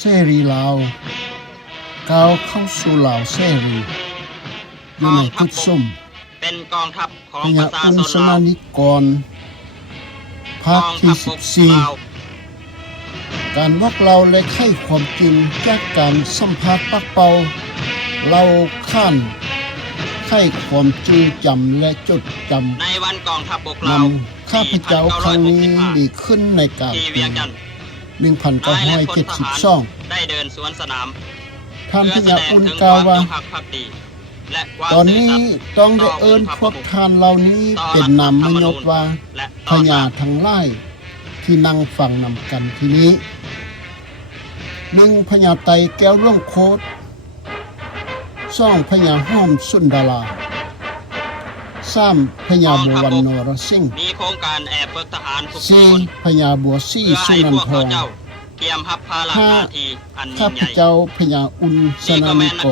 เสรีลาวก้าวเข้าสู่ลาวเสรีอยู่ในจุดส้มเป็นกองทัพของปประชาชนลาวนิกรภาคที่14การบอกเราและไขความจริงจากการสัมภาษณ์ปักเป่าเราข้านไขความจื้อจำและจดจำในวันกองทัพบกเราข้าพเจ้าครั้งนี้ดีขึ้นในการปี1972ได้เดินสวนสนามท่านพญาอุ่นกล่าวว่าตอนนี้ต้องได้เอิ้นพวกทานเหล่านี้เป็นนามยศว่าพญาทั้งหลายที่นั่งฟังนำกันที่นี้1พญาไตแก้วร่วงโคต2พญาห้อมสุนดารา3พญาบัววันนรสิงห์มีโครงการแอบเบิกทหารทุกคน4พญาบัวซี่สุนันทองเตรียมรับภาระหน้าที่อันยิ่งใหญ่ข้าพเจ้าพญาอุ่นสนามกร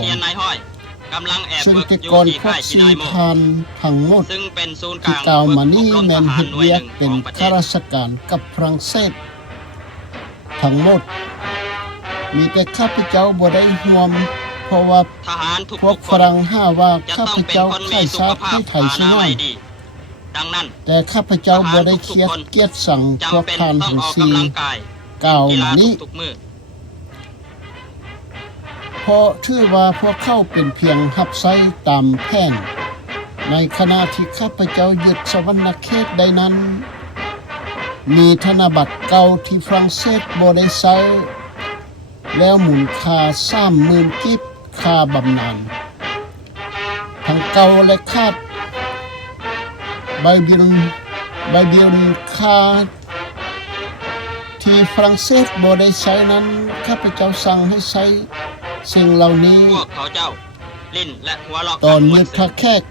กำลังแอบซึ่งเบิก แต่ อยู่ ก่อน ที่ พว ค่าก ยชินายโม ทานทั้งหมดซึ่งเป็นศูนย์ก ที่ ลาง กล่าวมานี้ ฝึก แม่น ท เฮ็ หาร ด หน่วย เวีย ห ก นึ่ง เป็น ของประเท ข้า ศ ราชการกับฝรั่งเศสทั้งหมดมีแต่ข้าพเจ้าบ่ได้ร่วมเพราะว่าทหารทุก พวก ค ฝ น รั่งห้าว่า จะ ข้า ต้อ พ งเป็น เจ้า คน ไข้ มีสุ ทรา ข บ ภา ให้ พ ไทยซิ อนา น้อ มั ย ยดีดังนั้น แต่ข้าพเจ้าบ่ได้เกียรติสั่งพวก จำเป็น ทาน ต้อง ทั้ง ออก สี่ กำลังกาย กล่าว กีฬา มานี้ ทุกๆมื้อเพราะถือว่าพวกเขาเป็นเพียงรับใช้ตามแผนในขณะที่ข้าพเจ้ายึดสวรรณเขตใดนั้นมีธนบัตรเก่าที่ฝรั่งเศสบ่ได้ใช้แล้วมูลค่า 30,000 กิบค่าบำนาญทั้งเก่าและคาดใบบิลค่าที่ฝรั่งเศสบ่ได้ใช้นั้นข้าพเจ้าสั่งให้ใช้สิ่งเหล่านี้พวกเขาเจ้าลิ้นและหัวเราะ ตอนยึดพระแขก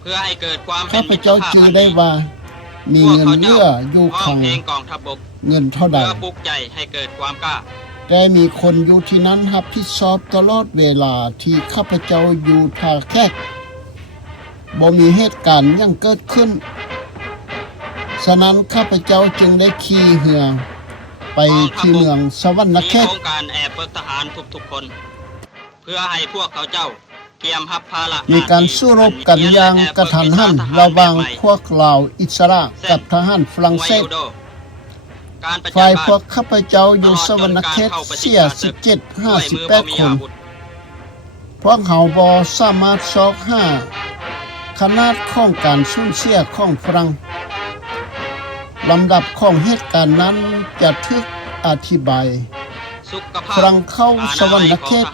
เพื่อให้เกิดความเป็ ข้าน พเจ้าจึงได้ว่ามีเงินเหลืออยู่ข้าง เพลงกองทัพบก เงินเท่าใด เพื่อปลุกใจให้เกิดความกล้าแต่มีคนอยู่ที่นั้นรับผิดชอบตลอดเวลาที่ข้าพเจ้าอยู่ท่าแขกบ่มีเหตุการณ์หยังเกิดขึ้นฉะนั้นข้าพเจ้าจึงได้ขี่เรือไปที่เมืองสวรรณเขตมีโครงการแอบเบิกทหารทุกๆคนเพื่อให้พวกเขาเจ้าเตรียมรับภาระมีการสู้รบกันอย่างกระทันหันระหว่างพวกลาวอิสระกับทหารฝรั่งเศสฝ่ายพวกข้าพเจ้าอยู่สวรรณเขตเสีย17-58 คนพวกเขาบ่สามารถซอกหาขนาดของการสูญเสียของฝรั่งลำดับของเหตุการณ์นั้นจะถูกอธิบายฝรั่งเข้าสวรรณเขต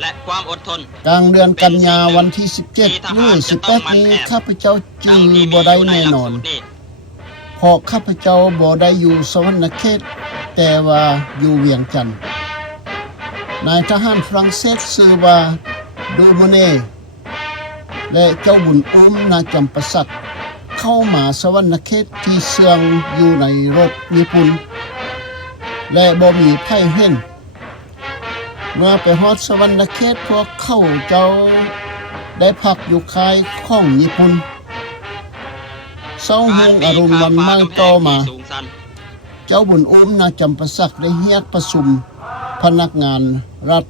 และความอดทนกลางเดือนกันยาวันที่17หรือ18นี้ข้าพเจ้าจื้อบ่ได้แน่นอนเพราะข้าพเจ้าบ่ได้อยู่สวรรณเขตแต่ว่าอยู่เวียงจันทน์นายทหารฝรั่งเศสชื่อว่าดูโมเนและเจ้าบุญอุ้มนาจำปาสักเข้ามาสวรรณเขตที่เสื่องอยู่ในรถญี่ปุ่นและบ่มีไผเห็นเมื่อไปฮอดสวรรณเขตพวกเขาเจ้าได้พักอยู่ค่ายของญี่ปุ่นเศร้าหงอารมณ์วันมาต่อมาเจ้าบุญอุ้มนาจำปาสักได้เรียกประชุมพนักงานรัฐ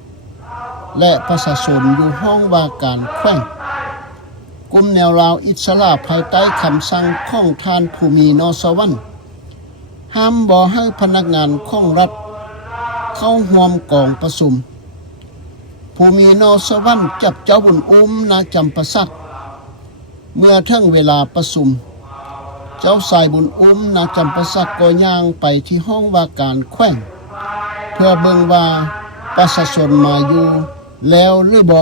และประชาชนอยู่ห้องว่าการแขวงกลุ่มแนวราวอิสระภายใต้คำสั่งของท่านภูมินสวรรค์ห้ามบ่ให้พนักงานของรัฐเข้าร่วมกองประชุมภูมินสวรรค์จับเจ้าบุญอุ้มนาจำปาสักเมื่อถึงเวลาประชุมเจ้าสายบุญอุ้มนาจำปาสักก็ย่างไปที่ห้องว่าการแขวงเพื่อเบิ่งว่าประชาชนมาอยู่แล้วหรือบ่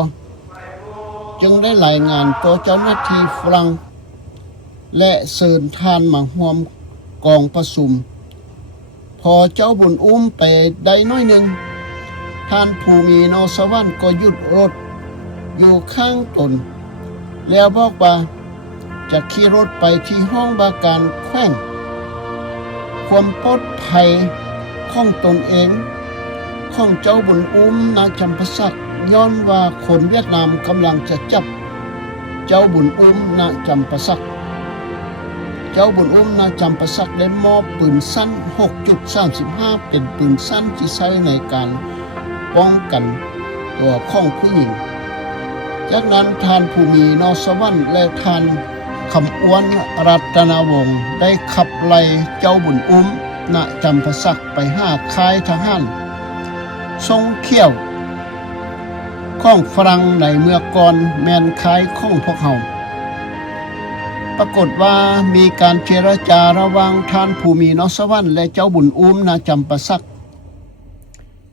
จึงได้รายงานต่อเจ้าหน้าที่ฝรั่งและเชิญท่านมาร่วมกองประชุมพอเจ้าบุญอุ้มไปได้น้อยหนึ่งท่านภูมินสวรรค์ก็หยุดรถอยู่ข้างตนแล้วบอกว่าจะขี่รถไปที่ห้องบาการแขวงความปลอดภัยของตนเองของเจ้าบุญอุ้มนาจำปาสักย้อนว่าคนเวียดนามกำลังจะจับเจ้าบุญอุ้มนาจำปาสัก เจ้าบุญอุ้มนาจำประสักได้มอบปืนสั้น 6.35 เป็นปืนสั้นที่ใช้ในการป้องกันตัวของผู้หญิงจากนั้นทานภูมินอสวรรค์และทานคำอ้วนรัตนาวงศ์ได้ขับไล่เจ้าบุญอุ้มณจำปาสักไปหาค่ายทหารทรงเขี้ยวของฝรั่งในเมื่อก่อนแมนค่ายของพวกเขาปรากฏว่ามีการเจรจาระหว่างทานภูมินอสวรรค์และเจ้าบุญอุ้มณจำปาสัก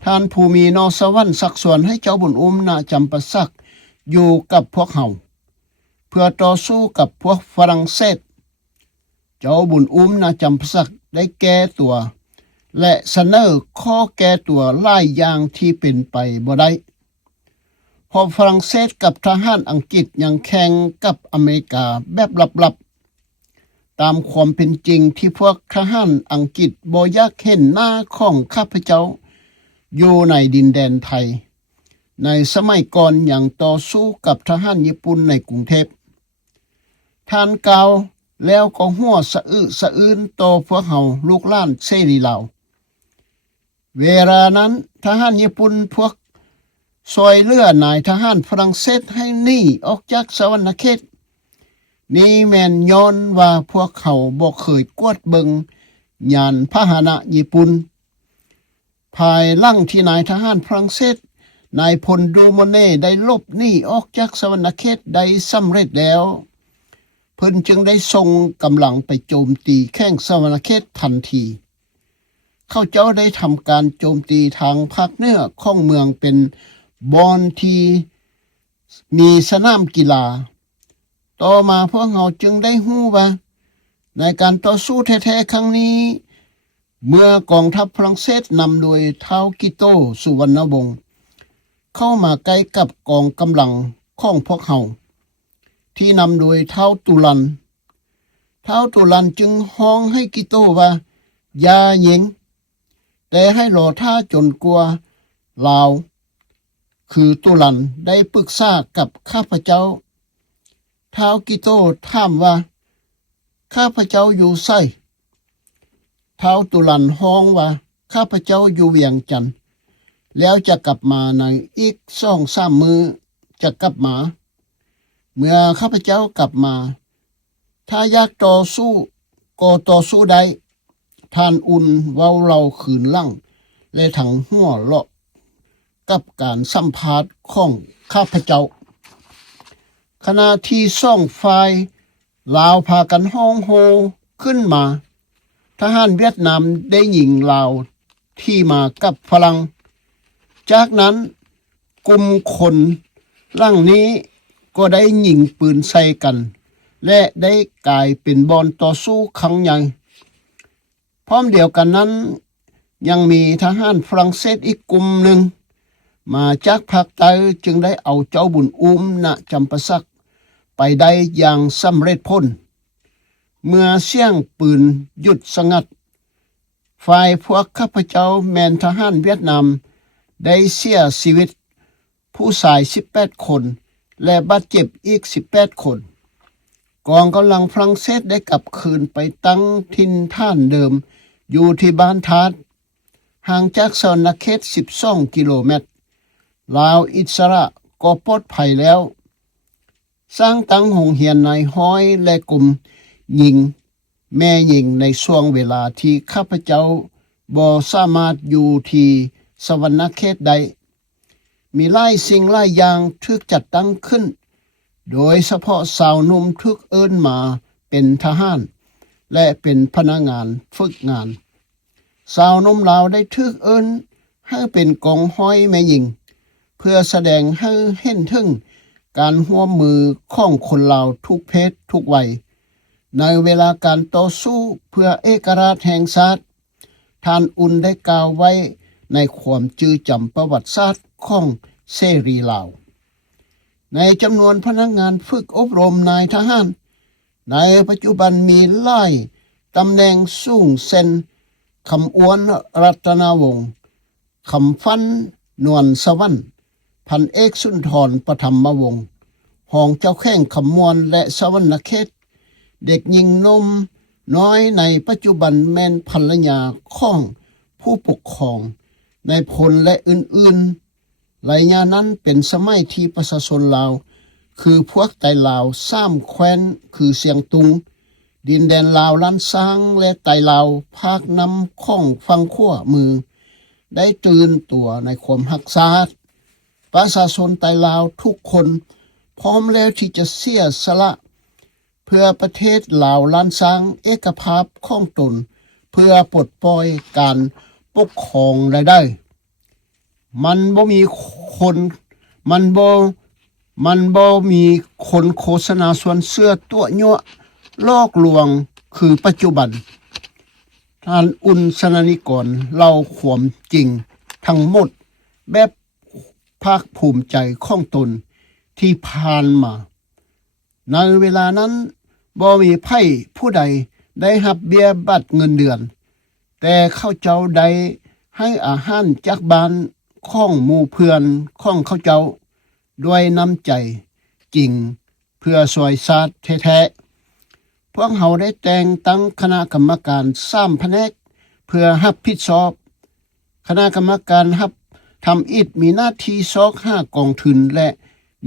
ทานภูมินอสวรรค์สักส่วนให้เจ้าบุญอุ้มณจำปาสักอยู่กับพวกเขาเพื่อต่อสู้กับพวกฝรั่งเศสเจ้าบุญอุ้มณจำปาสักได้แก้ตัวและเสนอข้อแก้ตัวหลายอย่างที่เป็นไปบ่ได้พอฝรั่งเศสกับทหารอังกฤษยังแข่งกับอเมริกาแบบลับๆตามความเป็นจริงที่พวกทหารอังกฤษบ่อยากเห็นหน้าของข้าพเจ้าอยู่ในดินแดนไทยในสมัยก่อนอย่างต่อสู้กับทหารญี่ปุ่นในกรุงเทพท่านกล่าวแล้วก็หัวสะอื้สะอื้นต่อพวกเขาลูกหลานเสรีลาวเวลานั้นทหารญี่ปุ่นพวกซอยเลือนายทหารฝรั่งเศสให้หนีออกจากสวรรณเขตนี่แม่นย้อนว่าพวกเขาบ่เคยกวดเบิงยานพาหนะญี่ปุ่นภายหลังที่นายทหารฝรั่งเศสนายพลดูโมเน่ได้ลบหนีออกจากสวรรณเขตได้สำเร็จแล้วเพิ่นจึงได้ส่งกำลังไปโจมตีแข้งสวรรณเขตทันทีเขาเจ้าได้ทำการโจมตีทางภาคเหนือของเมืองเป็นบอนที่มีสนามกีฬาต่อมาพวกเขาจึงได้ฮู้ว่าในการต่อสู้แท้ๆครั้งนี้เมื่อกองทัพฝรั่งเศสนำโดยท้าวกิโตสุวรรณวงศ์เข้ามาใกล้กับกองกำลังของพวกเขาที่นำโดยท้าวตุลันจึงฮ้องให้กิโตว่าอย่าหยิงแต่ให้รอท่าจนกลัวลาวคือตุลันได้ปรึกษากับข้าพเจ้าท้าวกิโตถามว่าข้าพเจ้าอยู่ไสท้าวตุลันฮ้องว่าข้าพเจ้าอยู่เวียงจันทน์แล้วจะกลับมาในอีก2-3 มื้อจะกลับมาเมื่อข้าพเจ้ากลับมาถ้าอยากต่อสู้ก็ต่อสู้ได้ท่านอุ่นเว้าเราขืนลั่งและถังหัวเลาะกับการสัมภาษณ์ของข้าพเจ้าขณะที่2 ฝ่ายลาวพากันฮ้องโฮขึ้นมาทหารเวียดนามได้ยิงลาวที่มากับฝรั่งจากนั้นกลุ่มคนลั่งนี้ก็ได้ยิงปืนใส่กันและได้กลายเป็นบอนต่อสู้ครั้งใหญ่พร้อมเดียวกันนั้นยังมีทหารฝรั่งเศสอีกกลุ่มหนึ่งมาจากภาคใต้จึงได้เอาเจ้าบุญอุ้มณจำปาสักไปได้อย่างสำเร็จพ้นเมื่อเสียงปืนหยุดสงัดฝ่ายพวกข้าพเจ้าแมนทหารเวียดนามได้เสียชีวิตผู้ชาย18 คนและบาดเจ็บอีก18 คนกองกำลังฝรั่งเศสได้กลับคืนไปตั้งถิ่นฐานเดิมอยู่ที่บ้านทาดห่างจากสวรรณเขต12 กิโลเมตรลาวอิสระก็ปลอดภัยแล้วสร้างตั้งโรงเรียนนายห้อยและกลุ่มหญิงแม่หญิงในช่วงเวลาที่ข้าพเจ้าบ่สามารถอยู่ที่สวรรณเขตใดมีหลายสิ่งหลายอย่างถูกจัดตั้งขึ้นโดยเฉพาะสาวหนุ่มถูกเอิ้นมาเป็นทหารและเป็นพนักงานฝึกงานสาวหนุ่มลาวได้ถูกเอิ้นให้เป็นกองห้อยแม่หญิงเพื่อแสดงให้เห็นถึงการร่วมมือของคนลาวทุกเพศทุกวัยในเวลาการต่อสู้เพื่อเอกราชแห่งชาติท่านอุ่นได้กล่าวไว้ในความจื้อจำประวัติศาสตร์ของเสรีลาวในจำนวนพนักงานฝึกอบรมนายทหารในปัจจุบันมีหลายตำแหน่งสูงเช่นคำอ้วนรัตนาวงศ์คำฟันนวลสวรรค์พันเอกสุนทรปฐมวงศ์หองเจ้าแข้งขมวนและสวรรณเขตเด็กหญิงนม น้อยในปัจจุบันแม่นภรรยาของผู้ปกครองในพลและอื่นๆรายงานนั้นเป็นสมัยที่ประชาชนลาวคือพวกไตลาว3แคว้นคือเสียงตุงดินแดนลาวล้านช้างและไตลาวภาคนำข้องฟังขั้วมือได้ตื่นตัวในความรักษาประชาชนไตลาวทุกคนพร้อมแล้วที่จะเสียสละเพื่อประเทศลาวล้านช้างเอกภาพของตนเพื่อปลดปล่อยการปกครองได้มันบ่มีคนมีคนโฆษณาส่วนเสื้อตัวยั่วลอกลวงคือปัจจุบันท่านอุนสนานิกรเล่าความจริงทั้งหมดแบบภาคภูมิใจของตนที่ผ่านมาในเวลานั้นบ่มีไผผู้ใดได้รับเบี้ยบัตรเงินเดือนแต่เขาเจ้าใดให้อาหารจากบ้านของหมู่เพื่อนของเขาเจ้าด้วยน้ำใจจริงเพื่อสวยชาติแท้ๆพวกเขาได้แต่งตั้งคณะกรรมการ3แผนกเพื่อรับผิดชอบคณะกรรมการรับทำอิฐมีหน้าที่ซอก5กองทุนและ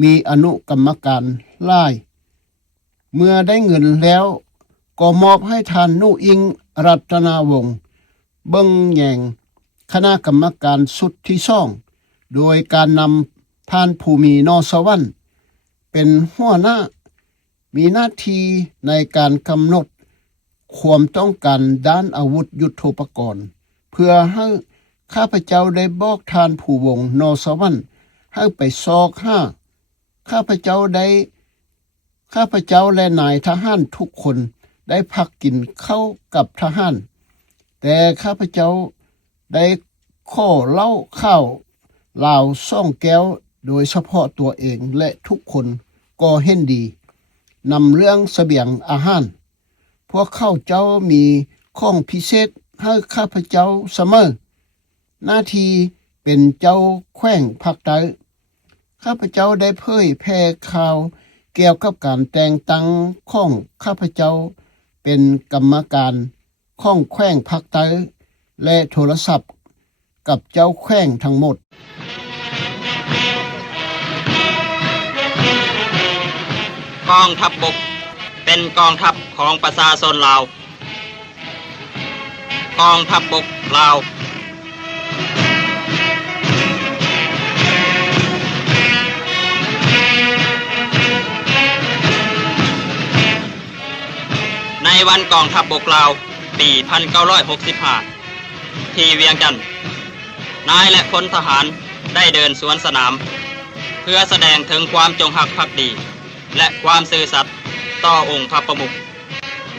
มีอนุกรรมการหลายเมื่อได้เงินแล้วก็มอบให้ทานนุอิงรัตนาวงศ์เบิ่งแยงคณะกรรมการสุดที่2โดยการนำท่านภูมินอสวรรค์เป็นหัวหน้ามีหน้าที่ในการกำหนดความต้องการด้านอาวุธยุทโธปกรณ์เพื่อให้ข้าพเจ้าได้บอกทานผู้วงนอสวรรค์ให้ไปซอกข้าพเจ้าและนายทหารทุกคนได้พักกินข้าวกับทหารแต่ข้าพเจ้าได้ขอเหล้าข้าวลาว2 แก้วโดยเฉพาะตัวเองและทุกคนก็เห็นดีนำเรื่องเสบียงอาหารพวกเขาเจ้ามีของพิเศษให้ข้าพเจ้าเสมอหน้าที่เป็นเจ้าแขวงภาคใต้ข้าพเจ้าได้เผยแพร่ข่าวเกี่ยวกับการแต่งตั้งของข้าพเจ้าเป็นกรรมการของแขวงภาคใต้และโทรศัพท์กับเจ้าแขวงทั้งหมดกองทัพบกเป็นกองทัพของประชาชนลาวกองทัพบกลาวในวันกองทัพบกลาวปี 1965 ที่เวียงจันทน์นายและพลทหารได้เดินสวนสนามเพื่อแสดงถึงความจงรักภักดีและความซื่อสัตย์ต่อองค์พระประมุข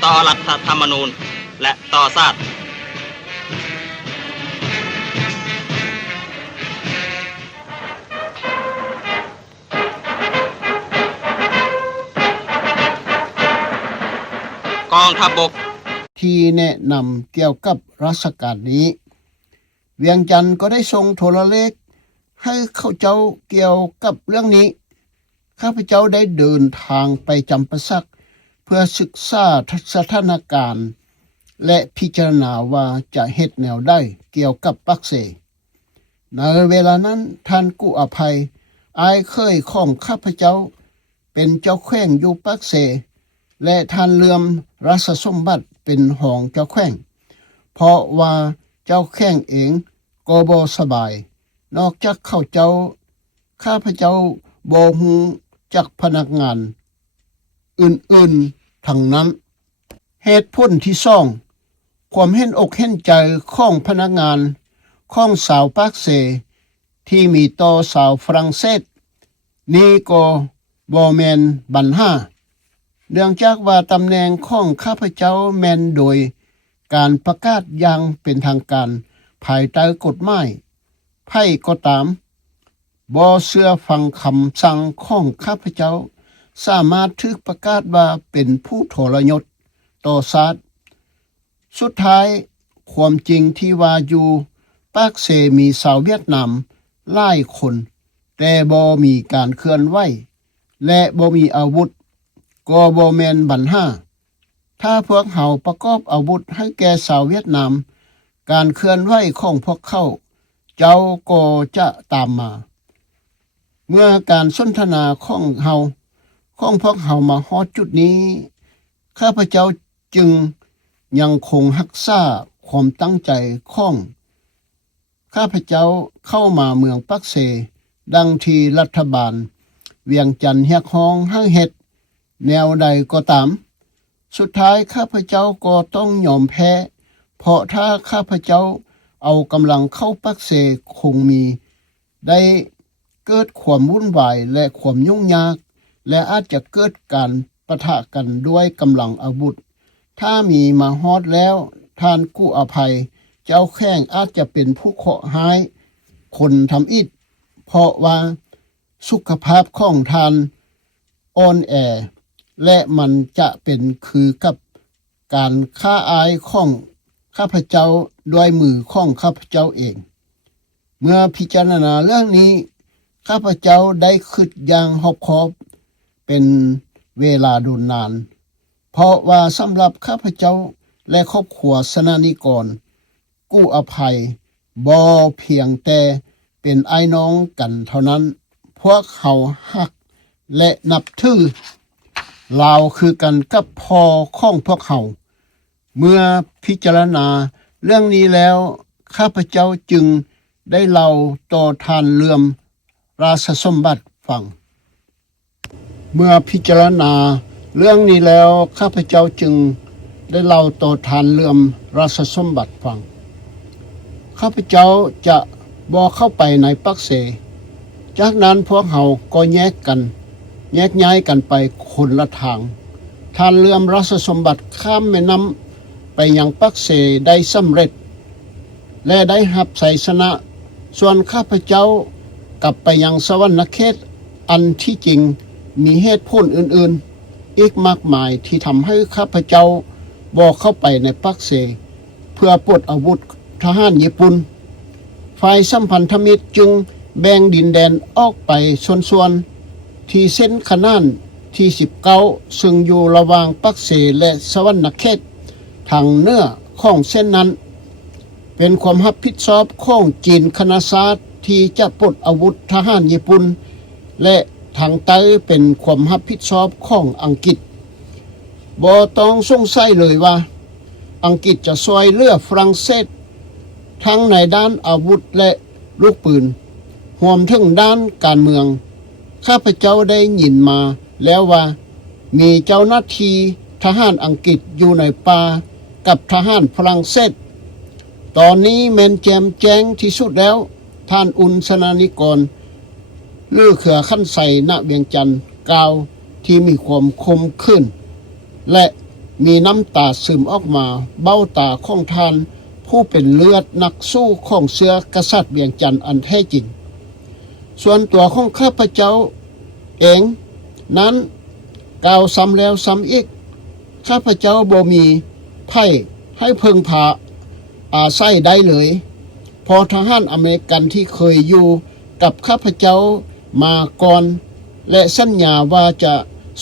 ต่อรัฐธรรมนูญและต่อชาติกองทัพบกที่แนะนำเกี่ยวกับราชการนี้เวียงจันทน์ก็ได้ส่งโทรเลขให้เขาเจ้าเกี่ยวกับเรื่องนี้ข้าพเจ้าได้เดินทางไปจำปาสักเพื่อศึกษาสถานการณ์และพิจารณาว่าจะเฮ็ดแนวได้เกี่ยวกับปักเสในเวลานั้นท่านกุอภัยอายเคยของข้าพเจ้าเป็นเจ้าแขวงอยู่ปักเสและท่านเลื่อมรัชสมบัติเป็นหองเจ้าแขวงเพราะว่าเจ้าแขวงเองก็บ่สบายนอกจากข้าพเจ้าบ่ฮู้จักพนักงานอื่นๆทั้งนั้นเหตุผลที่2ความเห็นอกเห็นใจของพนักงานของสาวปากเสที่มีต่อสาวฝรั่งเศสนี่ก็บ่แม่นปัญหาเนื่องจากว่าตำแหน่งของข้าพเจ้าแม่นโดยการประกาศอย่างเป็นทางการภายใต้กฎหมายไผก็ตามบ่เชื่อฟังคำสั่งของข้าพเจ้าสามารถถูกประกาศว่าเป็นผู้ทรยศต่อชาติสุดท้ายความจริงที่ว่าอยู่ปากเสมีชาวเวียดนามหลายคนแต่บ่มีการเคลื่อนไหวและบ่มีอาวุธก็บ่แม่นปัญหา ถ้าพวกเขาประกอบอาวุธให้แก่ชาวเวียดนามการเคลื่อนไหวของพวกเขาเจ้าก็จะตามมาเมื่อการสนทนาของพวกเขามาฮอดจุดนี้ข้าพเจ้าจึงยังคงรักษาความตั้งใจของข้าพเจ้าเข้ามาเมืองปักเสดังที่รัฐบาลเวียงจันทน์เรียกร้องให้เฮ็ดแนวใดก็ตามสุดท้ายข้าพเจ้าก็ต้องยอมแพ้เพราะถ้าข้าพเจ้าเอากำลังเข้าปักเสคงมีได้เกิดความวุ่นวายและความยุ่งยากและอาจจะเกิดการปะทะกันด้วยกำลังอาวุธถ้ามีมาฮอดแล้วท่านกู้อภัยเจ้าแข้งอาจจะเป็นผู้เคราะห์ร้ายคนทำอิฐเพราะว่าสุขภาพของท่านอ่อนแอและมันจะเป็นคือกับการฆ่าอายของข้าพเจ้าด้วยมือของข้าพเจ้าเองเมื่อพิจารณาเรื่องนี้ข้าพเจ้าได้คิดอย่างรอบคอบเป็นเวลาดูนานเพราะว่าสำหรับข้าพเจ้าและครอบครัวสนานิกรกู้อภัยบ่เพียงแต่เป็นไอ้น้องกันเท่านั้นพวกเขาฮักและนับถือลาวคือกันกับพ่อของพวกเขาเมื่อพิจารณาเรื่องนี้แล้วข้าพเจ้าจึงได้เล่าต่อท่านเลื่อมราชสมบัติฟังเมื่อพิจารณาเรื่องนี้แล้วข้าพเจ้าจึงได้เล่าต่อท่านเลื่อมราชสมบัติฟังข้าพเจ้าจะบ่เข้าไปในปักเสจากนั้นพวกเขาก็แยกย้ายกันไปคนละทางท่านเลื่อมราชสมบัติข้ามแม่น้ำไปยังปักเสได้สำเร็จและได้รับชัยชนะส่วนข้าพเจ้ากลับไปยังสวรรคเขตอันที่จริงมีเหตุผลอื่นๆอีกมากมายที่ทำให้ข้าพเจ้าบ่เข้าไปในปักเสเพื่อปลดอาวุธทหารญี่ปุ่นฝ่ายสัมพันธมิตรจึงแบ่งดินแดนออกไปส่วนๆที่เส้นขนานที่19ซึ่งอยู่ระหว่างปักเสและสวรรคเขตทางเหนือของเส้นนั้นเป็นความรับผิดชอบของจีนคณะศาสตร์ที่จะปลดอาวุธทหารญี่ปุ่นและทางใต้เป็นความรับผิดชอบของอังกฤษบ่ต้องสงสัยเลยว่าอังกฤษจะช่วยเหลือฝรั่งเศสทั้งในด้านอาวุธและลูกปืนรวมถึงด้านการเมืองข้าพเจ้าได้ยินมาแล้วว่ามีเจ้าหน้าที่ทหารอังกฤษอยู่ในป่ากับทหารฝรั่งเศสตอนนี้แม่นแจมแจ้งที่สุดแล้วท่านอุนสนานิกรลือเขือขั้นใส่ณเวียงจันทน์กล่าวที่มีความคมขึ้นและมีน้ำตาซึมออกมาเบ้าตาของท่านผู้เป็นเลือดนักสู้ของเสือกษัตริย์เวียงจันทน์อันแท้จริงส่วนตัวของข้าพเจ้าเองนั้นกล่าวซ้ำแล้วซ้ำอีกข้าพเจ้าบ่มีไพ่ให้เพิ่งพาอาศัยได้เลยพอทหารอเมริกันที่เคยอยู่กับข้าพเจ้ามาก่อนและสัญญาว่าจะ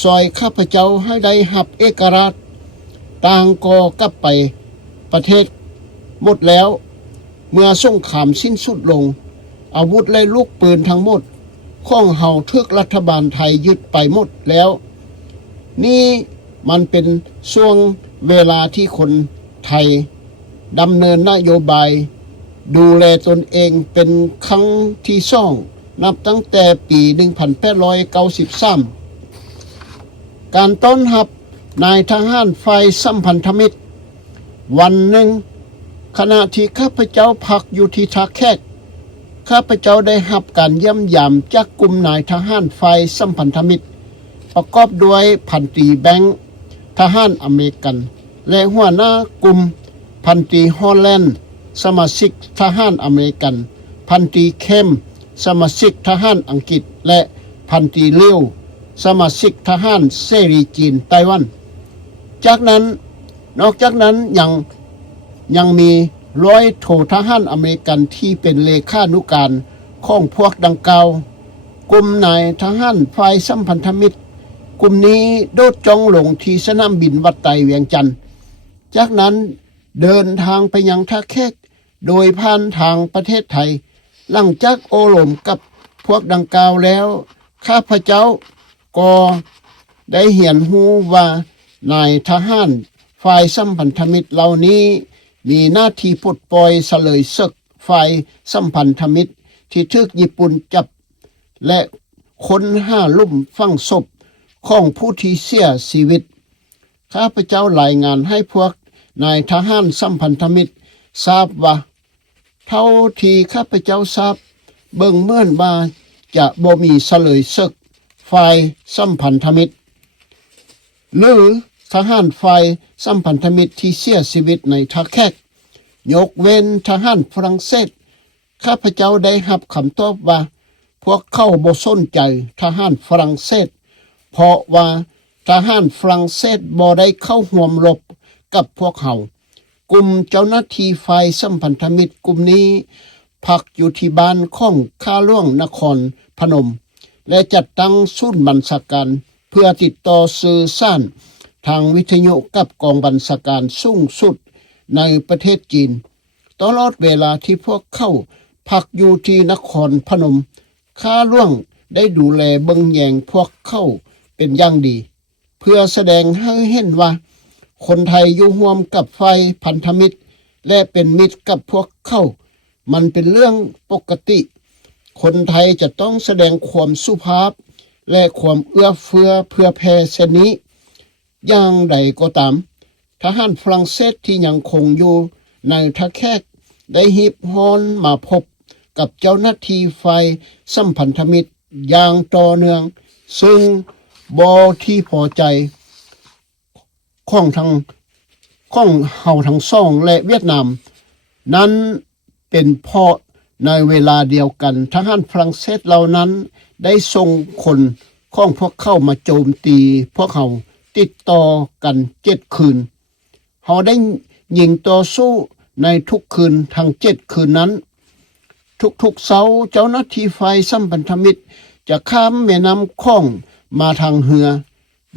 ซอยข้าพเจ้าให้ได้รับเอกราชต่างก็กลับไปประเทศหมดแล้วเมื่อสงครามสิ้นสุดลงอาวุธและลูกปืนทั้งหมดของเฮาถูกรัฐบาลไทยยึดไปหมดแล้วนี่มันเป็นช่วงเวลาที่คนไทยดำเนินนโยบายดูแลตนเองเป็นครั้งที่สองนับตั้งแต่ปี 1893 การต้อนรับนายทหารฝ่ายสัมพันธมิตรวันหนึ่งขณะที่ข้าพเจ้าพักอยู่ที่ท่าแขกข้าพเจ้าได้รับการเยี่ยมยามจากกลุ่มนายทหารฝ่ายสัมพันธมิตรประกอบด้วยพันตรีแบงค์ทหารอเมริกันและหัวหน้ากลุ่มพันตรีฮอลแลนด์สมาชิกทหารอเมริกันพันตรีเข้มสมาชิกทหารอังกฤษและพันตรีเลี้ยวสมาชิกทหารเสรีจีนไต้หวันนอกจากนั้นยังมีร้อยโททหารอเมริกันที่เป็นเลขานุการของพวกดังกล่าวกลุ่มนายทหารฝ่ายสัมพันธมิตร กลุ่มนี้โดดจ้องลงที่สนามบินวัดไตเวียงจันทน์จากนั้นเดินทางไปยังท่าแขกโดยผ่านทางประเทศไทยหลังจากโอโหลมกับพวกดังกล่าวแล้วข้าพเจ้าก็ได้เห็นหูว่านายทหารฝ่ายสัมพันธมิตรเหล่านี้มีหน้าที่ปลดปล่อยเสลยศึกฝ่ายสัมพันธมิตรที่ถูกญี่ปุ่นจับและค้นหาลุ่มฝังศพของผู้ที่เสียชีวิตข้าพเจ้ารายงานให้พวกนายทหารสัมพันธมิตรทราบว่าเท่าที่ข้าพเจ้าทราบเบิ่งเหมือนว่าจะบ่มีเสลยศึกฝ่ายสัมพันธมิตรหรือทหารฝ่ายสัมพันธมิตรที่เสียชีวิตในท่าแขกยกเว้นทหารฝรั่งเศสข้าพเจ้าได้รับคำตอบว่าพวกเขาบ่สนใจทหารฝรั่งเศสเพราะว่าทหารฝรั่งเศสบ่ได้เข้าร่วมรบกับพวกเขากลุ่มเจ้าหน้าที่ฝ่ายสัมพันธมิตรกลุ่มนี้พักอยู่ที่บ้านของข้าหลวงนครพนมและจัดตั้งศูนย์บัญชาการเพื่อติดต่อสื่อสารทางวิทยุกับกองบัญชาการสูงสุดในประเทศจีนตลอดเวลาที่พวกเขาพักอยู่ที่นครพนมข้าหลวงได้ดูแลเบิ่งแยงพวกเขาเป็นอย่างดีเพื่อแสดงให้เห็นว่าคนไทยอยู่ร่วมกับฝ่ายพันธมิตรและเป็นมิตรกับพวกเขามันเป็นเรื่องปกติคนไทยจะต้องแสดงความสุภาพและความเอื้อเฟื้อเพื่อแผ่เช่นนี้อย่างใดก็ตามทหารฝรั่งเศสที่ยังคงอยู่ในท่าแขกได้หีบฮอนมาพบกับเจ้าหน้าที่ฝ่ายสัมพันธมิตรอย่างต่อเนื่องซึ่งบ่ที่พอใจของเฮาทั้งสองและเวียดนามนั้นเป็นเพราะในเวลาเดียวกันทหารฝรั่งเศสเหล่านั้นได้ส่งคนของพวกเขามาโจมตีพวกเขาติดต่อกัน7 คืนเขาได้ยิงต่อสู้ในทุกคืนทั้ง7 คืนนั้นทุกๆเสาร์เจ้าหน้าที่ฝ่ายสัมพันธมิตรจะข้ามแม่น้ำคองมาทางเรือ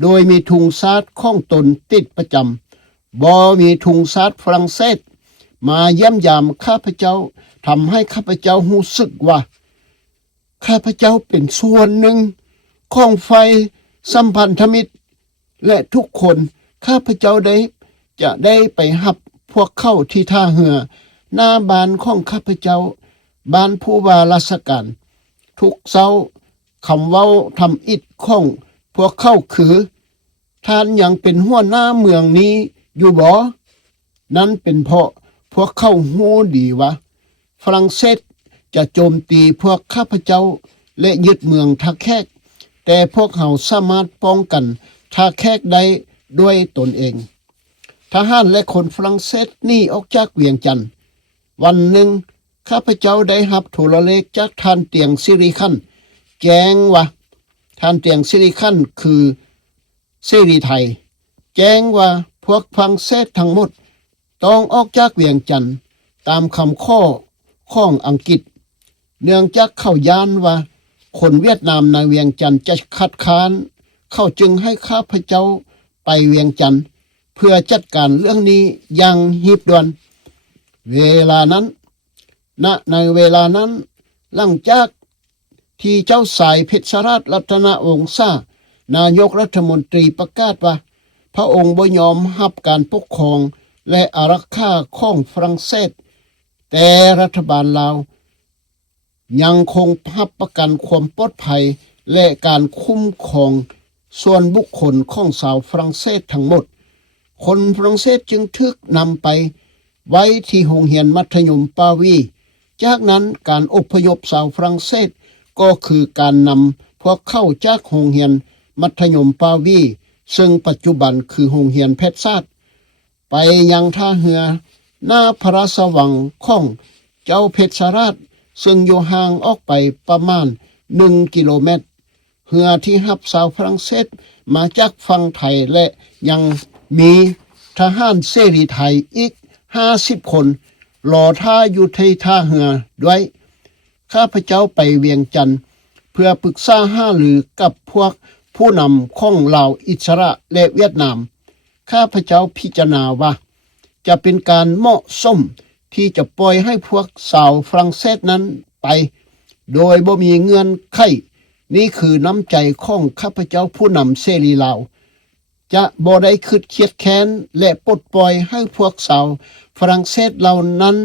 โดยมีถุงซาดของตนติดประจำบ่มีถุงซาดฝรั่งเศสมาเยี่ยมยามข้าพเจ้าทำให้ข้าพเจ้ารู้สึกว่าข้าพเจ้าเป็นส่วนหนึ่งของฝ่ายสัมพันธมิตรและทุกคนข้าพเจ้าจะได้ไปรับพวกเข้าที่ท่าเรือหน้าบ้านของข้าพเจ้าบ้านผู้ว่าราชการทุกเช้าคำเว้าทำอิฐของพวกเข้าคือท่านยังเป็นหัวหน้าเมืองนี้อยู่บ่นั้นเป็นเพราะพวกเข้าหูดีว่าฝรั่งเศสจะโจมตีพวกข้าพเจ้าและยึดเมืองท่าแขกแต่พวกเขาสามารถป้องกันท่าแขกได้ด้วยตนเองทหารและคนฝรั่งเศสหนีออกจากเวียงจันทน์วันหนึ่งข้าพเจ้าได้รับโทรเลขจากท่านเตียงสิริคันแจ้งว่าท่านเตียงสิริคันคือเสรีไทยแจ้งว่าพวกฝรั่งเศสทั้งหมดต้องออกจากเวียงจันทน์ตามคำข้อของอังกฤษเนื่องจากเข้าย้านว่าคนเวียดนามในเวียงจันทน์จะคัดค้านเขาจึงให้ข้าพเจ้าไปเวียงจันทน์เพื่อจัดการเรื่องนี้อย่างหีบด่วนเวลานั้นในเวลานั้นหลังจากที่เจ้าสายเพชรราชรัตนวงศ์นายกรัฐมนตรีประกาศว่าพระองค์บ่ยอมรับการปกครองและอารักขาของฝรั่งเศสแต่รัฐบาลลาวยังคงรับประกันความปลอดภัยและการคุ้มครองส่วนบุคคลของชาวฝรั่งเศสทั้งหมดคนฝรั่งเศสจึงถูกนำไปไว้ที่โรงเรียนมัธยมปาวีจากนั้นการอพยพชาวฝรั่งเศสก็คือการนำพวกเข้าจากโรงเรียนมัธยมปาวีซึ่งปัจจุบันคือโรงเรียนเพชรศาสตร์ไปยังท่าเรือหน้าพระราชวังของเจ้าเพชรราชซึ่งอยู่ห่างออกไปประมาณ1 กิโลเมตรเรือที่รับชาวฝรั่งเศสมาจากฝั่งไทยและยังมีทหารเสรีไทยอีก50 คนรอท่าอยู่ที่ท่าเรือด้วยข้าพเจ้าไปเวียงจันทน์เพื่อปรึกษาหารือกับพวก ผู้นำของลาวอิสราและเวียดนามข้าพเจ้าพิจารณาว่าจะเป็นการเหมาะสมที่จะปล่อยให้พวกสาวฝรั่งเศสนั้นไปโดยบ่มีเงื่อนไขนี่คือน้ำใจของข้าพเจ้าผู้นำเสรีลาวจะบ่ได้คิดเครียดแค้นและปลดปล่อยให้พวกสาวฝรั่งเศสเหล่านั้น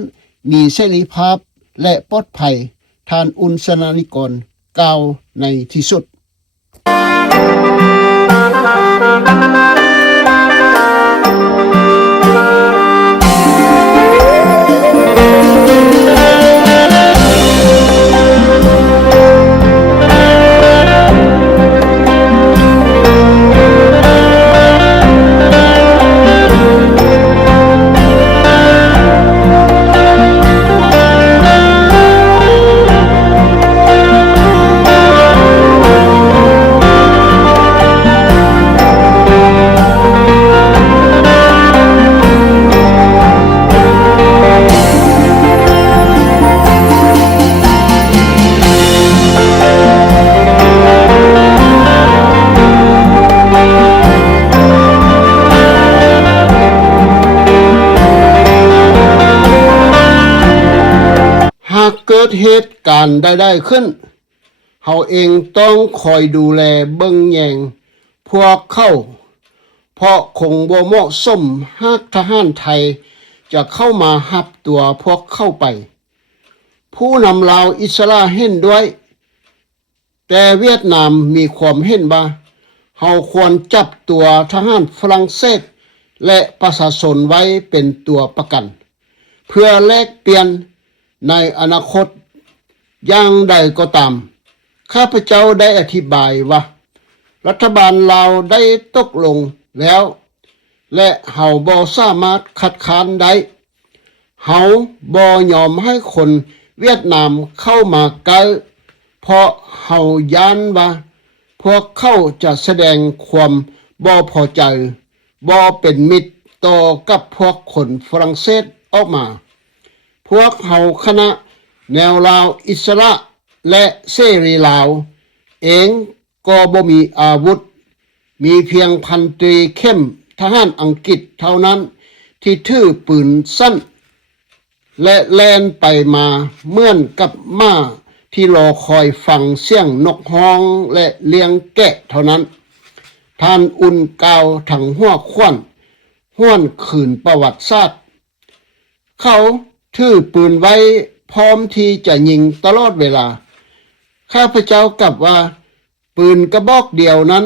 มีเสรีภาพและปลอดภัยท่านอุนสนานิกรกล่าวในที่สุดเกิดเหตุการณ์ใดๆขึ้นเฮาเองต้องคอยดูแลเบิ่งแยงพวกเขาเพราะคงบ่เหมาะสมหากทหารไทยจะเข้ามาหับตัวพวกเข้าไปผู้นำลาวอิสราเห็นด้วยแต่เวียดนามมีความเห็นว่าเฮาควรจับตัวทหารฝรั่งเศสและประชาชนไว้เป็นตัวประกันเพื่อแลกเปลี่ยนในอนาคตอย่างใดก็ตามข้าพเจ้าได้อธิบายว่ารัฐบาลลาวได้ตกลงแล้วและเฮาบ่สามารถคัดค้านได้เฮาบ่ยอมให้คนเวียดนามเข้ามาใกล้เพราะเฮาย้านว่าพวกเขาจะแสดงความบ่พอใจบ่เป็นมิตรต่อกับพวกคนฝรั่งเศสออกมาพวกเฮาคณะแนวลาวอิสระและเสรีลาวเองก็บ่มีอาวุธมีเพียงพันตรีเข้มทหารอังกฤษเท่านั้นที่ถือปืนสั้นและแล่นไปมาเหมือนกับม้าที่รอคอยฟังเสียงนกฮ้องและเลี้ยงแกะเท่านั้นท่านอุ่นกาวถังหัวควันห้วนขืนประวัติศาสตร์เขาถือปืนไว้พร้อมที่จะยิงตลอดเวลาข้าพเจ้ากลับว่าปืนกระบอกเดียวนั้น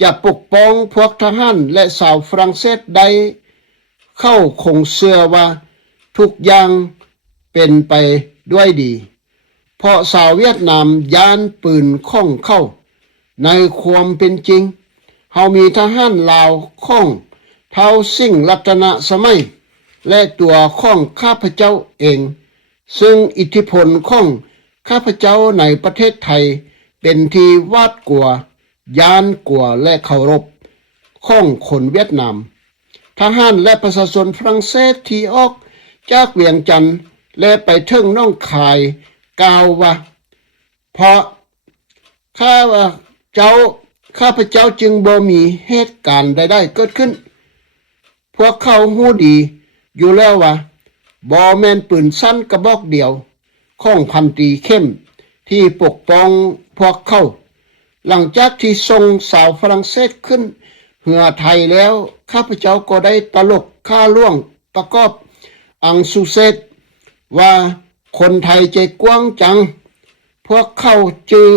จะปกป้องพวกทหารและสาวฝรั่งเศสได้เข้าคงเชื่อว่าทุกอย่างเป็นไปด้วยดีเพราะสาวเวียดนามย้านปืนข้องเข้าในความเป็นจริงเฮามีทหารลาวข้องเท่าสิ่งรัตนสมัยและตัวของข้าพเจ้าเองซึ่งอิทธิพลของข้าพเจ้าในประเทศไทยเป็นที่วาดกลัวย้านกลัวและเคารพของคนเวียดนามทหารและประชาชนฝรั่งเศสที่ออกจากเวียงจันทร์และไปถึงน้องคายกล่าวว่าเพราะข้าพเจ้าจึงบ่มีเหตุการณ์ใดๆเกิดขึ้นพวกเขาฮู้ดีอยู่แล้วว่าบ่แม่นปืนสั้นกระบอกเดียวของพันตรีเข้มที่ปกป้องพวกเขาหลังจากที่ส่งสาวฝรั่งเศสขึ้นเหือไทยแล้วข้าพเจ้าก็ได้ตลกค่าล่วงประกอบอังสุเซตว่าคนไทยใจกว้างจังพวกเขาจือ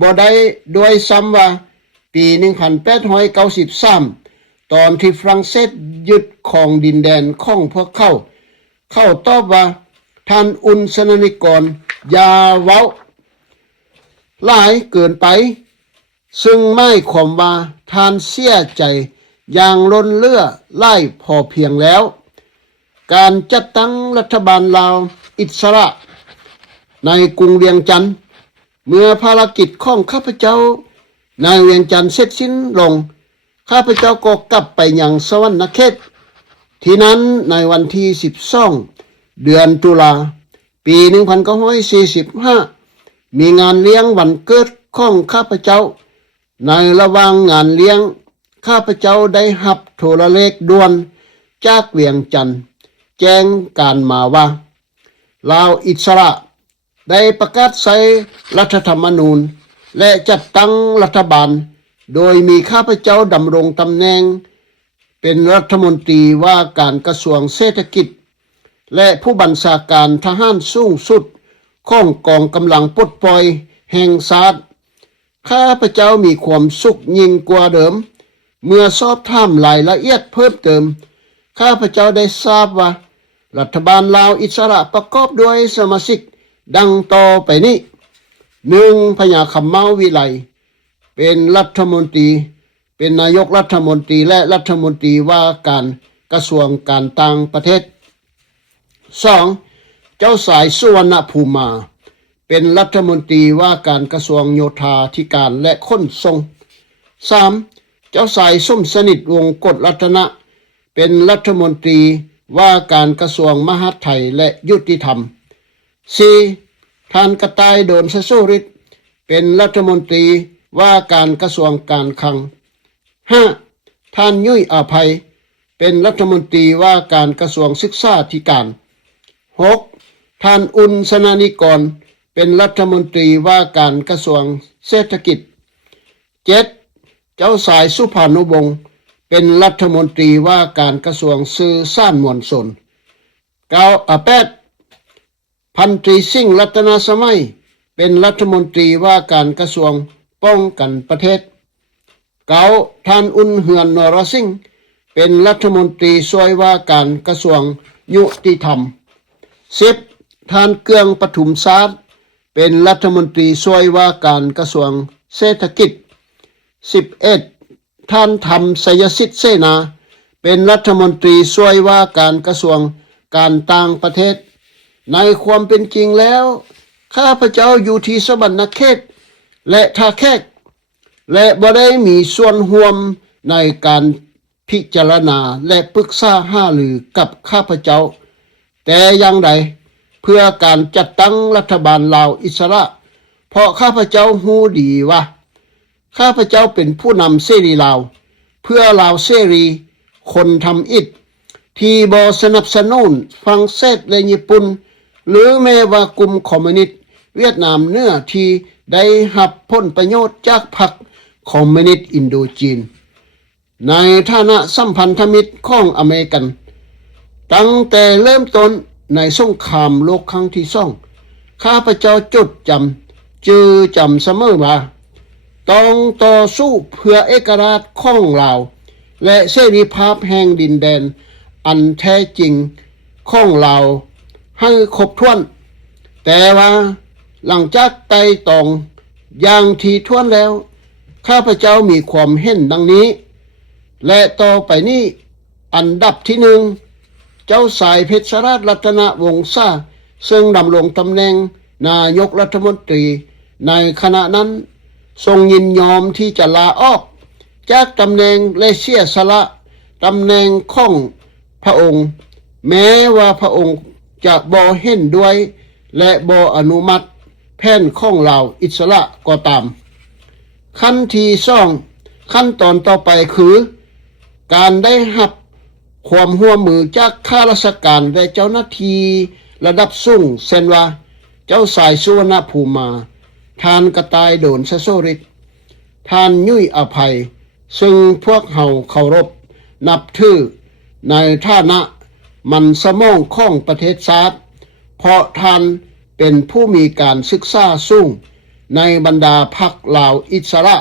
บ่ได้ด้วยซ้ำว่าปี1893ตอนที่ฝรั่งเศสยึดของดินแดนของพวกเขาตอบว่าท่านอุนสนนิกรอย่าเว้าหลายเกินไปซึ่งไม่ความว่าท่านเสียใจอย่างล้นเลือไล่พอเพียงแล้วการจัดตั้งรัฐบาลลาวอิสระในกรุงเวียงจันทร์เมื่อภารกิจของข้าพเจ้าในเวียงจันทร์เสร็จสิ้นลงข้าพเจ้าก็กลับไปยังสวรรณเขตที่นั้นในวันที่12เดือนตุลาปี1945มีงานเลี้ยงวันเกิดของข้าพเจ้า ในระหว่างงานเลี้ยงข้าพเจ้าได้รับโทรเลขด่วนจากเวียงจันทน์แจ้งการมาว่าลาวอิสระได้ประกาศใช้รัฐธรรมนูญและจัดตั้งรัฐบาลโดยมีข้าพเจ้าดำรงตำแหน่งเป็นรัฐมนตรีว่าการกระทรวงเศรษฐกิจและผู้บัญชาการทหารสูงสุดของกองกำลังปลดปล่อยแห่งชาติข้าพเจ้ามีความสุขยิ่งกว่าเดิมเมื่อสอบถามรายละเอียดเพิ่มเติมข้าพเจ้าได้ทราบว่ารัฐบาลลาวอิสระประกอบด้วยสมาชิกดังต่อไปนี้ 1. พญาคำเมาวิไลเป็นรัฐมนตรีเป็นนายกรัฐมนตรีและรัฐมนตรีว่าการกระทรวงการต่างประเทศ 2. เจ้าสายสุวรรณภูมิมาเป็นรัฐมนตรีว่าการกระทรวงโยธาธิการและขนส่ง 3. เจ้าสายส้มสนิทวงศ์กฎรัตนะเป็นรัฐมนตรีว่าการกระทรวงมหาดไทยและยุติธรรม 4. ท่านกระต่ายโดนสโสฤทธิ์เป็นรัฐมนตรีว่าการกระทรวงการคลัง 5. ท่านยุ้ยอภัยเป็นรัฐมนตรีว่าการกระทรวงศึกษาธิการ 6. ท่านอุ่นสนานิกรเป็นรัฐมนตรีว่าการกระทรวงเศรษฐกิจ 7. เจ้าสายสุภานุวงศ์เป็นรัฐมนตรีว่าการกระทรวงสื่อสารมวลชน 8. พันตรีสิงห์รัตนสมัยเป็นรัฐมนตรีว่าการกระทรวงป้องกันประเทศ 9. ท่านอุ่นเหือนนรสิงห์เป็นรัฐมนตรีช่วยว่าการกระทรวงยุติธรรม 10. ท่านเกืองปทุมศาสตร์เป็นรัฐมนตรีช่วยว่าการกระทรวงเศรษฐกิจ 11. ท่านธรรมสยสิทธิ์เสนาเป็นรัฐมนตรีช่วยว่าการกระทรวงการต่างประเทศในความเป็นจริงแล้วข้าพเจ้าอยู่ที่สวรรณเขตและท่าแขกและบ่ได้มีส่วนร่วมในการพิจารณาและปรึกษาหารือกับข้าพเจ้าแต่อย่างใดเพื่อการจัดตั้งรัฐบาลลาวอิสระเพราะข้าพเจ้าฮู้ดีว่าข้าพเจ้าเป็นผู้นำเสรีลาวเพื่อลาวเสรีคนทำอิฐที่บ่สนับสนุนฝรั่งเศสและญี่ปุ่นหรือแม้ว่ากลุ่มคอมมิวนิสต์เวียดนามเหนือที่ได้รับผลประโยชน์จากพรรคคอมมิวนิสต์อินโดจีนในฐานะสัมพันธมิตรของอเมริกันตั้งแต่เริ่มต้นในสงครามโลกครั้งที่2ข้าพเจ้าจดจำเสมอว่าต้องต่อสู้เพื่อเอกราชของลาวและเสรีภาพแห่งดินแดนอันแท้จริงของลาวให้ครบถ้วนแต่ว่าหลังจากไต่ตองอย่างถี่ถ้วนแล้วข้าพเจ้ามีความเห็นดังนี้และต่อไปนี้อันดับที่1เจ้าสายเพชรราชรัตนวงศาซึ่งดำรงตำแหน่งนายกรัฐมนตรีในขณะนั้นทรงยินยอมที่จะลาออกจากตำแหน่งและเสียสละตำแหน่งของพระองค์แม้ว่าพระองค์จะบ่เห็นด้วยและบ่อนุมัติแผนของลาวอิสระก็ตามขั้นที่2ขั้นตอนต่อไปคือการได้รับความร่วมมือจากข้าราชการและเจ้าหน้าที่ระดับสูงเช่นว่าเจ้าสายสุวรรณภูมิมาท่านกระต่ายโดนสโสฤทธิ์ท่านยุ้ยอภัยซึ่งพวกเฮาเคารพนับถือในฐานะมันสมองของประเทศชาติเพราะท่านเป็นผู้มีการศึกษาสูงในบรรดาพรรคลาวอิสระ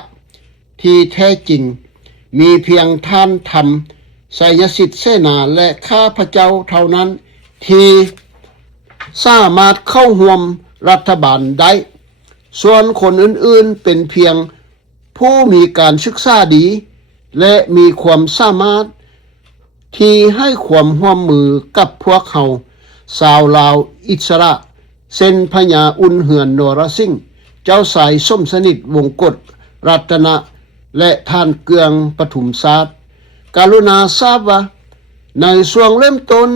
ที่แท้จริงมีเพียงท่านธรรมสยสิทธิ์เสนาและข้าพเจ้าเท่านั้นที่สามารถเข้าร่วมรัฐบาลได้ส่วนคนอื่นๆเป็นเพียงผู้มีการศึกษาดีและมีความสามารถที่ให้ความร่วมมือกับพวกเขาชาวลาวอิสระเส้นพญาอุ่นเหือนนรสิงห์เจ้าสายส้มสนิทวงกฎรัตนะและท่านเกืองปทุมศาสตร์กรุณาทราบว่าในช่วงเริ่มต้น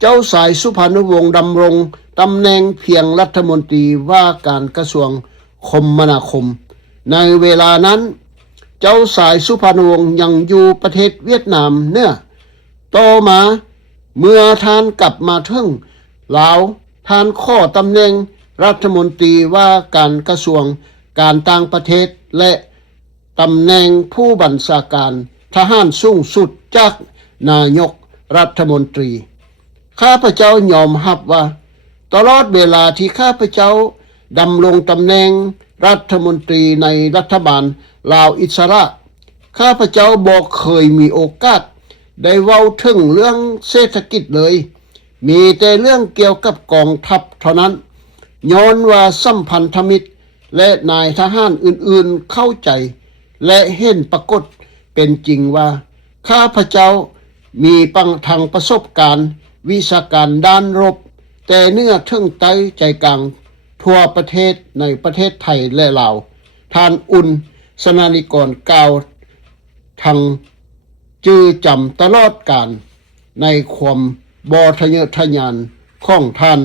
เจ้าสายสุภานุวงศ์ดำรงตำแหน่งเพียงรัฐมนตรีว่าการกระทรวงคมนาคมในเวลานั้น เจ้าสายสุพรรณวงศ์ยังอยู่ประเทศเวียดนามเนื้อต่อมาเมื่อท่านกลับมาถึงลาวท่านข้อตำแหน่งรัฐมนตรีว่าการกระทรวงการต่างประเทศและตำแหน่งผู้บัญชาการทหารสูงสุดจากนายกรัฐมนตรีข้าพเจ้ายอมรับว่าตลอดเวลาที่ข้าพเจ้าดำรงตำแหน่งรัฐมนตรีในรัฐบาลลาวอิสระข้าพเจ้าบอกเคยมีโอกาสได้เว้าถึงเรื่องเศรษฐกิจเลยมีแต่เรื่องเกี่ยวกับกองทัพเท่านั้นย้อนว่าสัมพันธมิตรและนายทหารอื่นๆเข้าใจและเห็นปรากฏเป็นจริงว่าข้าพเจ้ามีปังทางประสบการณ์วิชาการด้านรบแต่เนื้อถึงใต้ใจกลางทั่วประเทศในประเทศไทยและลาวท่านอุ่นสนานิกรกล่าวทางจื้อจำตลอดกาลในความบ่ทะเยอทะยานของท่าน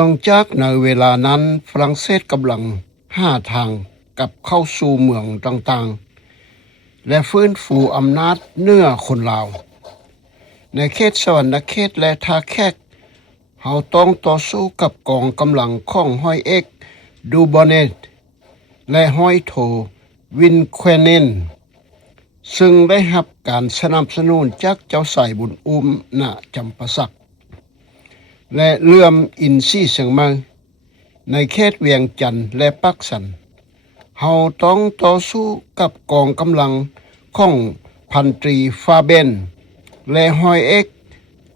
นื่องจากในเวลานั้นฝรั่งเศสกำลังหาทางกลับเข้าสู่เมืองต่างๆและฟื้นฟูอำนาจเหนือคนลาวในเขตสวรรณเขตและท่าแขกเขาต้องต่อสู้กับกองกำลังของห้อยเอกดูบอเนตและห้อยโทวินเควนเนนซึ่งได้รับการสนับสนุนจากเจ้าสายบุญอุ้มณจำปาสักและเลื่อมอินซี่เสียงเมืองในเขตเวียงจันทร์และปักสันเฮาต้องต่อสู้กับกองกำลังของพันตรีฟาเบนและห้อยเอก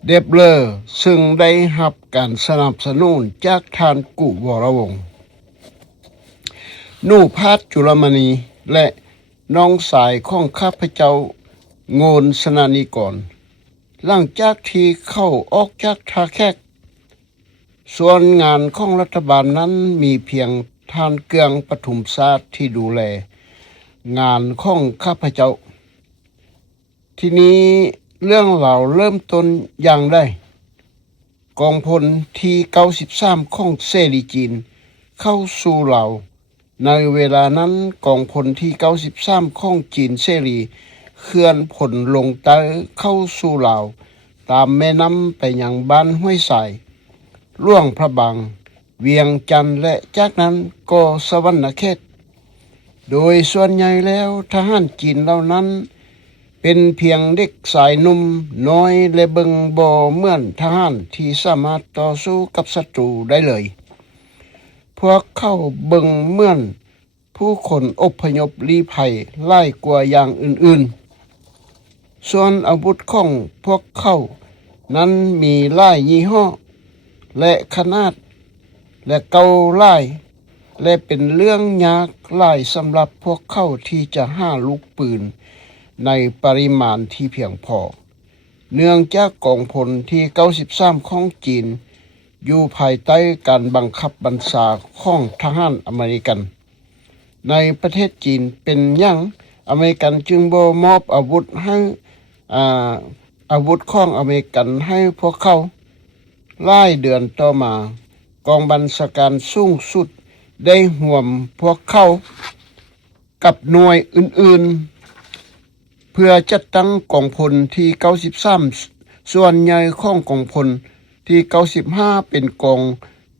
เดบเลอร์ซึ่งได้รับการสนับสนุนจากท่านกุวรวงศ์นูพาดจุลมณีและน้องสายของข้าพเจ้าโงนสนานิกรหลังจากที่เข้าออกจากท่าแขกส่วนงานของรัฐบาลนั้นมีเพียงท่านเกืองปทุมศาสตร์ที่ดูแลงานของข้าพเจ้าทีนี้เรื่องเราเริ่มต้นอย่างได้กองพลที่93ของเสรีจีนเข้าสู่ลาวในเวลานั้นกองพลที่93ของจีนเสรีเคลื่อนผลลงใต้เข้าสู่ลาวตามแม่น้ำไปยังบ้านห้วยสายล่วงพระบางเวียงจันทร์และจากนั้นก็สวรรณเขตโดยส่วนใหญ่แล้วทหารจีนเหล่านั้นเป็นเพียงเด็กสายหนุ่มน้อยและเบิงบ่เหมือนทหารที่สามารถต่อสู้กับศัตรูได้เลยพวกเขาเบิงเหมือนผู้คนอพยพลี้ภัยหลายกว่าอย่างอื่นๆส่วนอาวุธของพวกเขานั้นมีหลายยี่ห้อและขนาดและเก่าหลายและเป็นเรื่องยากหลายสำหรับพวกเขาที่จะหาลูกปืนในปริมาณที่เพียงพอเนื่องจากกองพลที่93ของจีนอยู่ภายใต้การบังคับบัญชาของทหารอเมริกันในประเทศจีนเป็นอย่างอเมริกันจึงบ่มอบอาวุธให้อาวุธของอเมริกันให้พวกเขาหลายเดือนต่อมากองบัญชาการสูงสุดได้ห่วมพวกเขากับหน่วยอื่นๆเพื่อจัดตั้งกองพลที่93ส่วนใหญ่ของกองพลที่95เป็นกอง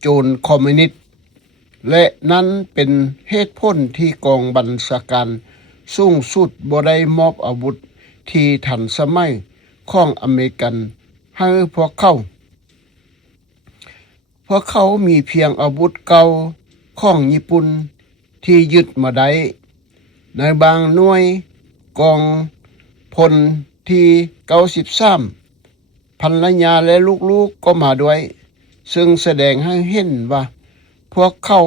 โจรคอมมิวนิสต์และนั้นเป็นเหตุผลที่กองบัญชาการสูงสุดบ่ได้มอบอาวุธที่ทันสมัยของอเมริกันให้พวกเขามีเพียงอาวุธเก่าของญี่ปุ่นที่ยึดมาได้ในบางหน่วยกองพลที่93ภรรยาและลูกๆก็มาด้วยซึ่งแสดงให้เห็นว่าพวกเขา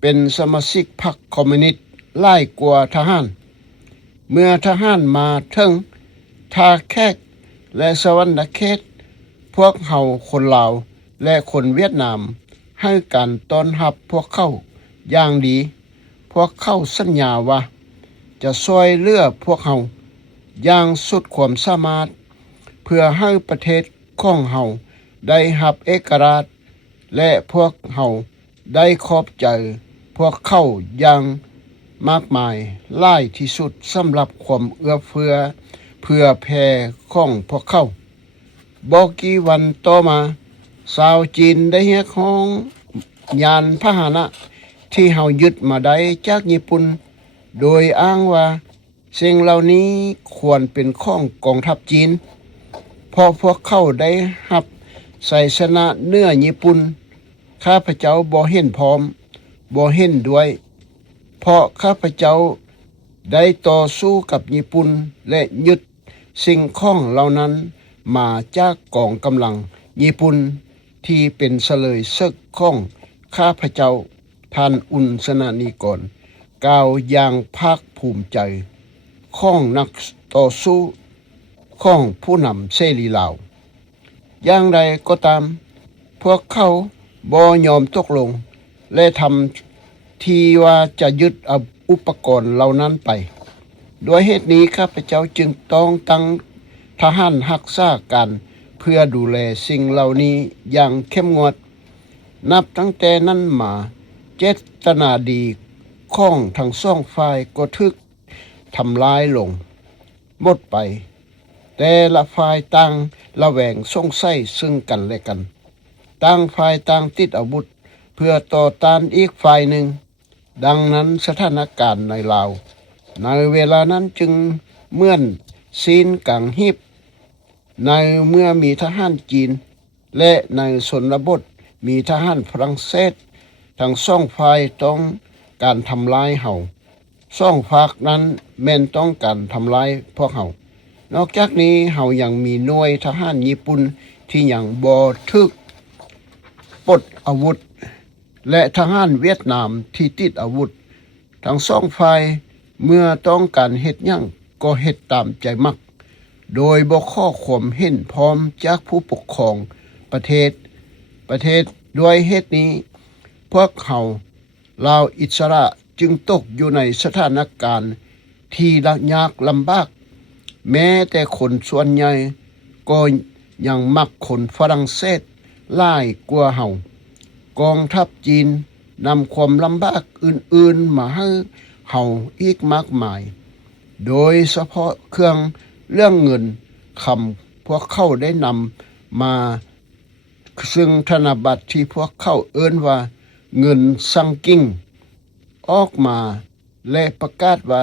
เป็นสมาชิกพรรคคอมมิวนิสต์หลายกว่าทหารเมื่อทหารมาถึงท่าแขกและสวรรณเขตพวกเขาคนลาวและคนเวียดนามให้การต้อนรับพวกเขาอย่างดีพวกเขาสัญญาว่าจะช่วยเหลือพวกเขาอย่างสุดความสามารถเพื่อให้ประเทศของเขาได้รับเอกราชและพวกเขาได้ขอบใจพวกเขาอย่างมากมายหลายที่สุดสำหรับความเอื้อเฟื้อเพื่อแผ่ของพวกเขาบอกกี่วันต่อมาชาวจีนได้เรียกร้องยานพาหนะที่เฮายึดมาได้จากญี่ปุ่นโดยอ้างว่าสิ่งเหล่านี้ควรเป็นของกองทัพจีนเพราะพวกเขาได้รับชัยชนะเหนือญี่ปุ่นข้าพเจ้าบ่เห็นพร้อมบ่เห็นด้วยเพราะข้าพเจ้าได้ต่อสู้กับญี่ปุ่นและยึดสิ่งของเหล่านั้นมาจากกองกำลังญี่ปุ่นที่เป็นเฉลยศึกของข้าพเจ้าท่านอุ่นสนานิกรกล่าวอย่างภาคภูมิใจของนักต่อสู้ของผู้นำเสรีลาวอย่างไรก็ตามพวกเขาบ่ยอมตกลงและทำทีว่าจะยึดเอาอุปกรณ์เหล่านั้นไปด้วยเหตุนี้ข้าพเจ้าจึงต้องตั้งทหารรักษาการเพื่อดูแลสิ่งเหล่านี้อย่างเข้มงวด นับตั้งแต่นั้นมาเจตนาดีของทั้งสองฝ่ายก็ทึกทำลายลงหมดไปแต่ละฝ่ายต่างระแวงสงสัยซึ่งกันและกันต่างฝ่ายต่างติดอาวุธเพื่อต่อต้านอีกฝ่ายหนึ่งดังนั้นสถานการณ์ในลาวในเวลานั้นจึงเหมือนซีนกังหิบในเมื่อมีทหารจีนและในชนบทมีทหารฝรั่งเศสทั้งสองฝ่ายต้องการทำลายเฮาสองฝากนั้นแม่นต้องการทำลายพวกเฮานอกจากนี้เฮายังมีหน่วยทหารญี่ปุ่นที่ยังบ่ทึกปลดอาวุธและทหารเวียดนามที่ติดอาวุธทั้งสองฝ่ายเมื่อต้องการเฮ็ดหยังก็เฮ็ดตามใจมักโดยบ่ขอความเห็นพร้อมจากผู้ปกครองประเทศด้วยเหตุนี้พวกเขาลาวอิสระจึงตกอยู่ในสถานการณ์ที่ยากลำบากแม้แต่คนส่วนใหญ่ก็ยังมักคนฝรั่งเศสหลายกว่าเฮากองทัพจีนนำความลำบากอื่นๆมาให้เฮาอีกมากมายโดยเฉพาะเครื่องเงินคำพวกเขาได้นำมาซึ่งธนบัตรที่พวกเขาเอิ้นว่าเงินซังกิ้งออกมาและประกาศว่า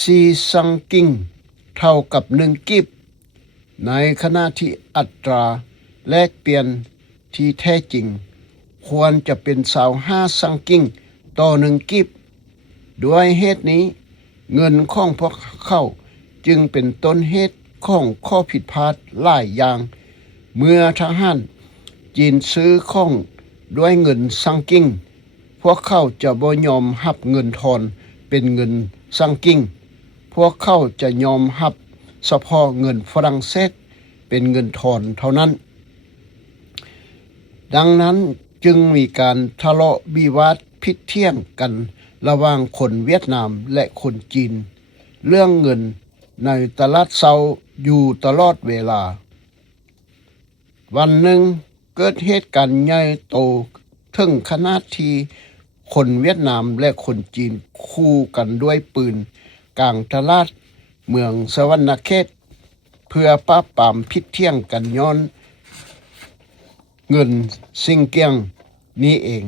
ซีซังกิ้งเท่ากับ1กิบในขณะที่อัตราแลกเปลี่ยนที่แท้จริงควรจะเป็น25ซังกิ้งต่อ1กิบด้วยเหตุนี้เงินของพวกเขาจึงเป็นต้นเหตุของข้อผิดพลาดหลายอย่างเมื่อทหารจีนซื้อของด้วยเงินซังกิ้งพวกเขาจะบ่ยอมรับเงินทอนเป็นเงินซังกิ้งพวกเขาจะยอมรับเฉพาะเงินฝรั่งเศสเป็นเงินทอนเท่านั้นดังนั้นจึงมีการทะเลาะวิวาทผิดเที่ยงกันระหว่างคนเวียดนามและคนจีนเรื่องเงินในตลาดเซาอยู่ตลอดเวลาวันหนึ่งเกิดเหตุการณ์ใหญ่โตถึงขนาดที่คนเวียดนามและคนจีนคู่กันด้วยปืนกลางตลาดเมืองสวรรณเขตเพื่อปราบปรามผิดเที่ยงกันย้อนเงินซิงเกียงนี้เอง